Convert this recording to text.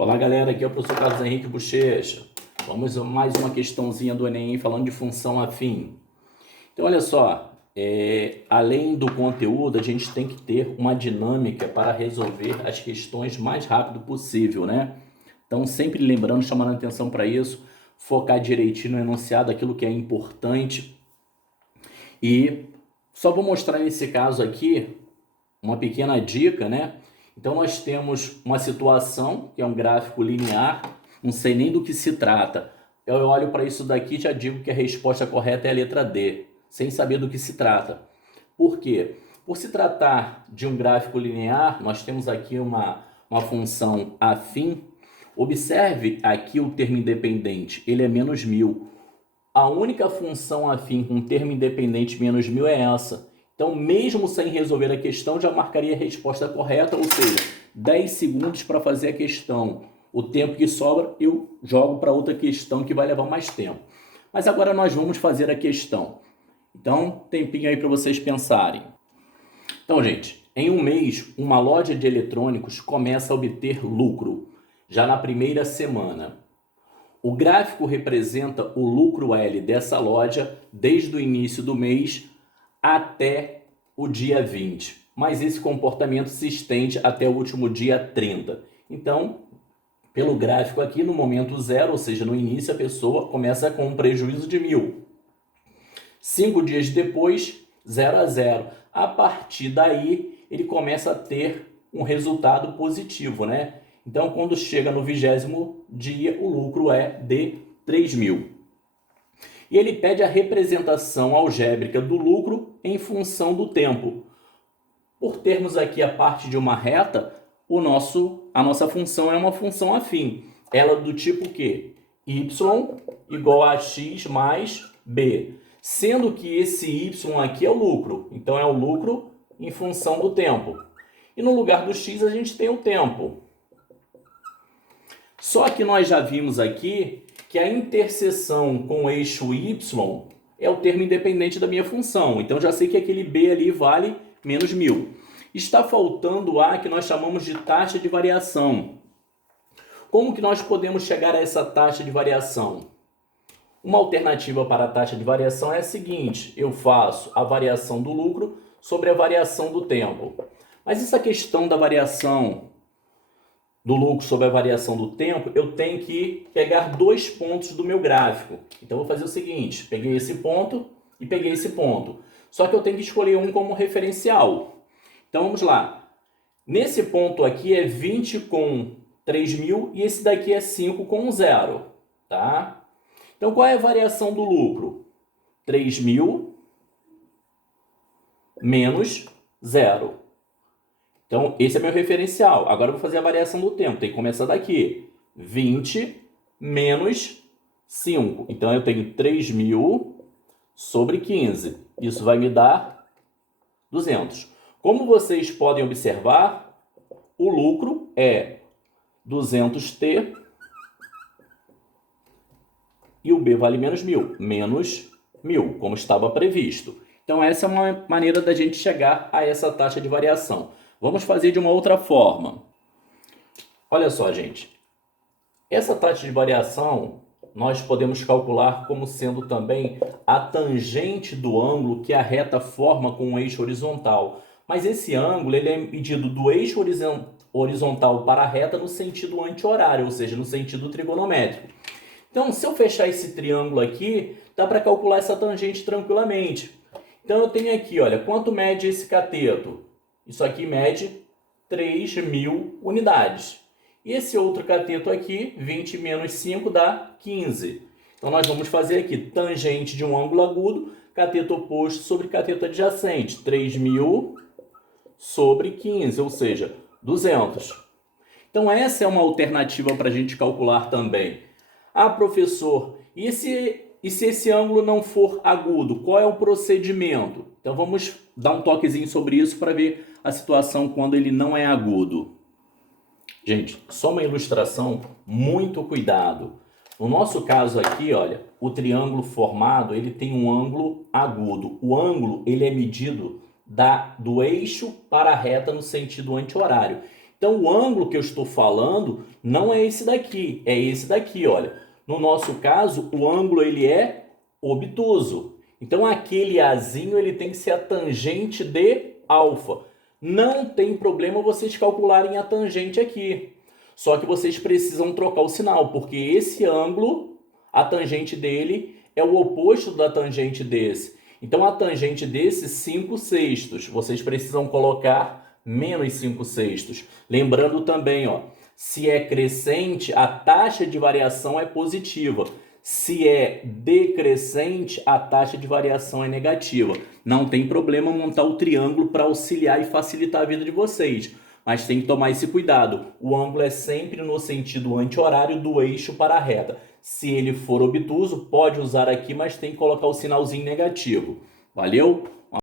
Olá galera, aqui é o professor Carlos Henrique Bochecha. Vamos a mais uma questãozinha do Enem falando de função afim. Então olha só, além do conteúdo, a gente tem que ter uma dinâmica para resolver as questões mais rápido possível, né? Então sempre lembrando, chamando a atenção para isso, focar direitinho no enunciado, aquilo que é importante. E só vou mostrar nesse caso aqui uma pequena dica, né? Então nós temos uma situação, que é um gráfico linear, não sei nem do que se trata. Eu olho para isso daqui e já digo que a resposta correta é a letra D, sem saber do que se trata. Por quê? Por se tratar de um gráfico linear, nós temos aqui uma função afim. Observe aqui o termo independente, ele é menos 1000. A única função afim com termo independente menos 1000 é essa. Então, mesmo sem resolver a questão, já marcaria a resposta correta, ou seja, 10 segundos para fazer a questão. O tempo que sobra, eu jogo para outra questão que vai levar mais tempo. Mas agora nós vamos fazer a questão. Então, tempinho aí para vocês pensarem. Então, gente, em um mês, uma loja de eletrônicos começa a obter lucro, já na primeira semana. O gráfico representa o lucro L dessa loja desde o início do mês até o dia 20. Mas esse comportamento se estende até o último dia 30. Então, pelo gráfico aqui, no momento zero, ou seja, no início, a pessoa começa com um prejuízo de 1000. 5 dias depois, 0 a 0. A partir daí, ele começa a ter um resultado positivo, né? Então, quando chega no 20º dia, o lucro é de 3.000. E ele pede a representação algébrica do lucro em função do tempo. Por termos aqui a parte de uma reta, a nossa função é uma função afim. Ela do tipo que y igual a x mais b. Sendo que esse y aqui é o lucro. Então, é o lucro em função do tempo. E no lugar do x, a gente tem o tempo. Só que nós já vimos aqui que a interseção com o eixo y é o termo independente da minha função. Então, já sei que aquele b ali vale menos 1000. Está faltando o a que nós chamamos de taxa de variação. Como que nós podemos chegar a essa taxa de variação? Uma alternativa para a taxa de variação é a seguinte: eu faço a variação do lucro sobre a variação do tempo. Mas essa questão da variação do lucro sobre a variação do tempo, eu tenho que pegar dois pontos do meu gráfico. Então, eu vou fazer o seguinte: peguei esse ponto e peguei esse ponto. Só que eu tenho que escolher um como referencial. Então, vamos lá. Nesse ponto aqui é 20 com 3.000 e esse daqui é 5 com 0. Tá? Então, qual é a variação do lucro? 3.000 menos 0. Então, esse é meu referencial. Agora eu vou fazer a variação do tempo. Tem que começar daqui. 20 menos 5. Então, eu tenho 3.000 sobre 15. Isso vai me dar 200. Como vocês podem observar, o lucro é 200t e o b vale menos 1000. Menos 1000, como estava previsto. Então, essa é uma maneira da gente chegar a essa taxa de variação. Vamos fazer de uma outra forma. Olha só, gente. Essa taxa de variação nós podemos calcular como sendo também a tangente do ângulo que a reta forma com o eixo horizontal. Mas esse ângulo ele é medido do eixo horizontal para a reta no sentido anti-horário, ou seja, no sentido trigonométrico. Então, se eu fechar esse triângulo aqui, dá para calcular essa tangente tranquilamente. Então, eu tenho aqui, olha, quanto mede esse cateto? Isso aqui mede 3.000 unidades. E esse outro cateto aqui, 20 menos 5 dá 15. Então, nós vamos fazer aqui tangente de um ângulo agudo, cateto oposto sobre cateto adjacente. 3.000 sobre 15, ou seja, 200. Então, essa é uma alternativa para a gente calcular também. Ah, professor, e se esse ângulo não for agudo, qual é o procedimento? Então, vamos dar um toquezinho sobre isso para ver a situação quando ele não é agudo. Gente, só uma ilustração, muito cuidado. No nosso caso aqui, olha, o triângulo formado, ele tem um ângulo agudo. O ângulo, ele é medido do eixo para a reta no sentido anti-horário. Então, o ângulo que eu estou falando não é esse daqui, é esse daqui, olha. No nosso caso, o ângulo ele é obtuso. Então, aquele Azinho ele tem que ser a tangente de alfa. Não tem problema vocês calcularem a tangente aqui. Só que vocês precisam trocar o sinal, porque esse ângulo, a tangente dele é o oposto da tangente desse. Então, a tangente desse, 5/6. Vocês precisam colocar menos 5/6. Lembrando também, ó, se é crescente, a taxa de variação é positiva. Se é decrescente, a taxa de variação é negativa. Não tem problema montar o triângulo para auxiliar e facilitar a vida de vocês. Mas tem que tomar esse cuidado. O ângulo é sempre no sentido anti-horário do eixo para a reta. Se ele for obtuso, pode usar aqui, mas tem que colocar o sinalzinho negativo. Valeu?